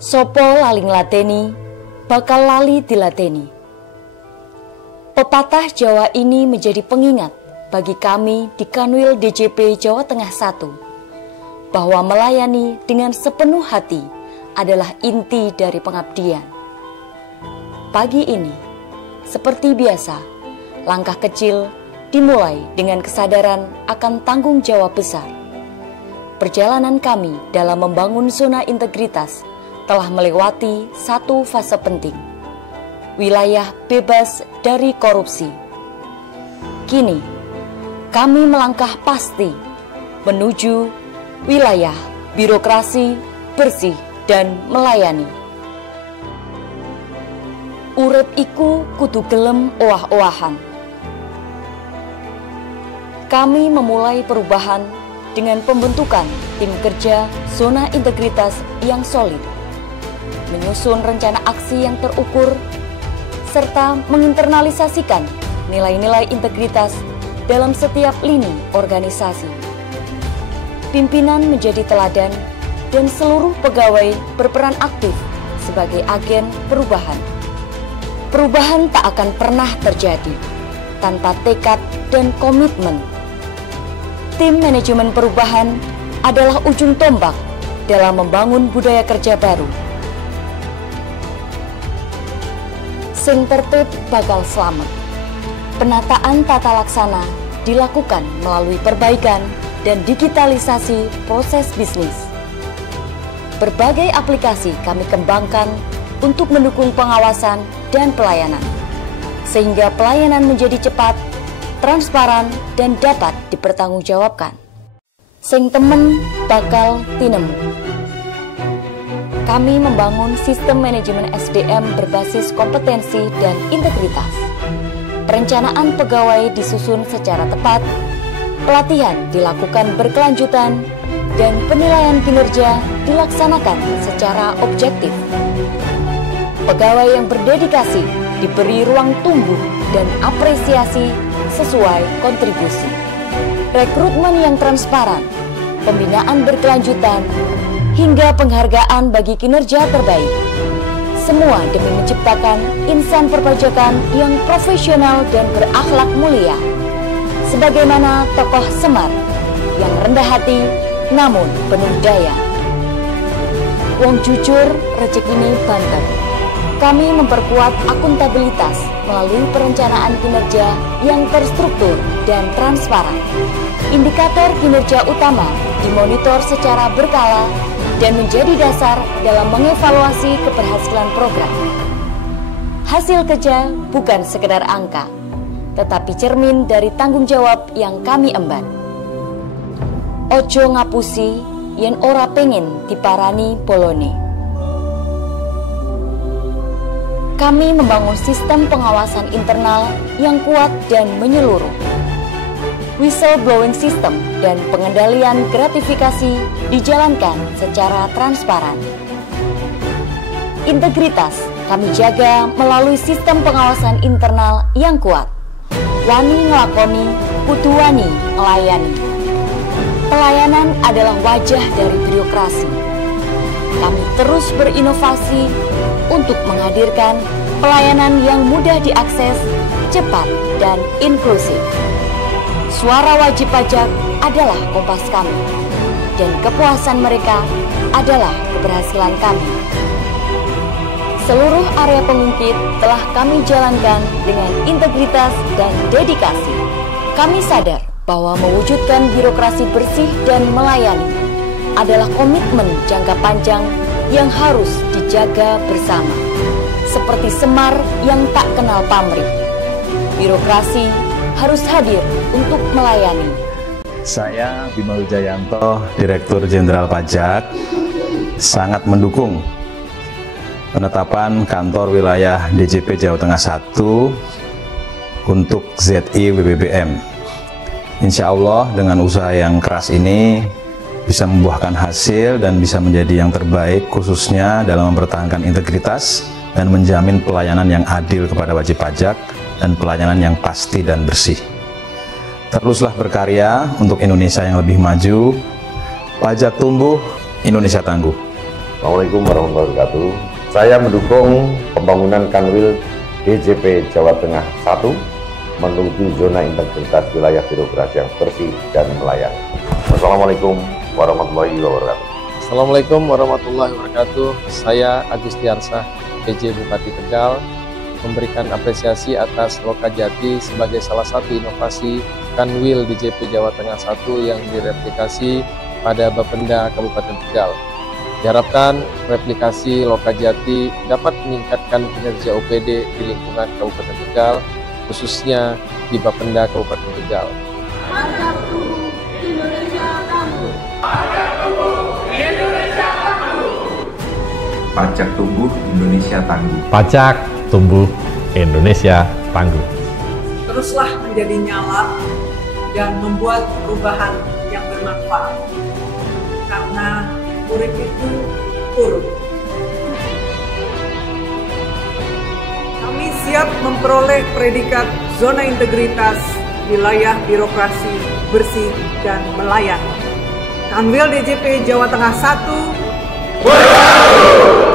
Sopo lali nglateni, bakal lali dilateni. Pepatah Jawa ini menjadi pengingat bagi kami di Kanwil DJP Jawa Tengah 1, bahwa melayani dengan sepenuh hati adalah inti dari pengabdian. Pagi ini, seperti biasa, langkah kecil dimulai dengan kesadaran akan tanggung jawab besar. Perjalanan kami dalam membangun zona integritas telah melewati satu fase penting, wilayah bebas dari korupsi. Kini, kami melangkah pasti menuju wilayah birokrasi bersih dan melayani. Urip iku kudu gelem owah-owahan. Kami memulai perubahan dengan pembentukan tim kerja zona integritas yang solid, menyusun rencana aksi yang terukur, serta menginternalisasikan nilai-nilai integritas dalam setiap lini organisasi. Pimpinan menjadi teladan dan seluruh pegawai berperan aktif sebagai agen perubahan. Perubahan tak akan pernah terjadi tanpa tekad dan komitmen. Tim manajemen perubahan adalah ujung tombak dalam membangun budaya kerja baru. Sing tertib bakal selamat. Penataan tata laksana dilakukan melalui perbaikan dan digitalisasi proses bisnis. Berbagai aplikasi kami kembangkan untuk mendukung pengawasan dan pelayanan, sehingga pelayanan menjadi cepat, transparan, dan dapat dipertanggungjawabkan. Sing temen bakal tinemu. Kami membangun sistem manajemen SDM berbasis kompetensi dan integritas. Perencanaan pegawai disusun secara tepat, pelatihan dilakukan berkelanjutan, dan penilaian kinerja dilaksanakan secara objektif. Pegawai yang berdedikasi diberi ruang tumbuh dan apresiasi sesuai kontribusi. Rekrutmen yang transparan, pembinaan berkelanjutan, hingga penghargaan bagi kinerja terbaik. Semua demi menciptakan insan perpajakan yang profesional dan berakhlak mulia. Sebagaimana tokoh Semar yang rendah hati namun penuh daya. Wong jujur rezekine banter. Kami memperkuat akuntabilitas melalui perencanaan kinerja yang terstruktur dan transparan. Indikator kinerja utama dimonitor secara berkala dan menjadi dasar dalam mengevaluasi keberhasilan program. Hasil kerja bukan sekedar angka, tetapi cermin dari tanggung jawab yang kami emban. Ojo ngapusi yen ora pengen diparani bolone. Kami membangun sistem pengawasan internal yang kuat dan menyeluruh. Whistleblowing system dan pengendalian gratifikasi dijalankan secara transparan. Integritas kami jaga melalui sistem pengawasan internal yang kuat. Wani ngelakoni, kudu wani melayani. Pelayanan adalah wajah dari birokrasi. Kami terus berinovasi untuk menghadirkan pelayanan yang mudah diakses, cepat, dan inklusif. Suara wajib pajak adalah kompas kami, dan kepuasan mereka adalah keberhasilan kami. Seluruh area pengungkit telah kami jalankan dengan integritas dan dedikasi. Kami sadar bahwa mewujudkan birokrasi bersih dan melayani adalah komitmen jangka panjang yang harus dijaga bersama. Seperti Semar yang tak kenal pamrih, birokrasi harus hadir untuk melayani. Saya Bima Wijayanto, Direktur Jenderal Pajak, sangat mendukung penetapan kantor wilayah DJP Jawa Tengah 1 untuk ZI WBBM. Insya Allah dengan usaha yang keras ini bisa membuahkan hasil dan bisa menjadi yang terbaik, khususnya dalam mempertahankan integritas dan menjamin pelayanan yang adil kepada wajib pajak dan pelayanan yang pasti dan bersih. Teruslah berkarya untuk Indonesia yang lebih maju, pajak tumbuh, Indonesia Tangguh. Assalamualaikum warahmatullahi wabarakatuh. Saya mendukung pembangunan Kanwil DJP Jawa Tengah 1 menuju zona integritas wilayah birokrasi yang bersih dan melayani. Wassalamualaikum warahmatullahi wabarakatuh. Assalamualaikum warahmatullahi wabarakatuh. Saya Agus Diarsah, PJ Bupati Tegal, memberikan apresiasi atas Lokajati sebagai salah satu inovasi Kanwil DJP Jawa Tengah 1 yang direplikasi pada Bapenda Kabupaten Tegal. Diharapkan replikasi Lokajati dapat meningkatkan kinerja OPD di lingkungan Kabupaten Tegal, khususnya di Bapenda Kabupaten Tegal. Pajak tumbuh, Indonesia tangguh. Pajak tumbuh, Indonesia tangguh. Teruslah menjadi nyala dan membuat perubahan yang bermanfaat. Karena urip itu urut. Kami siap memperoleh predikat zona integritas wilayah birokrasi bersih dan melayani. Kanwil DJP Jawa Tengah 1 bersatu.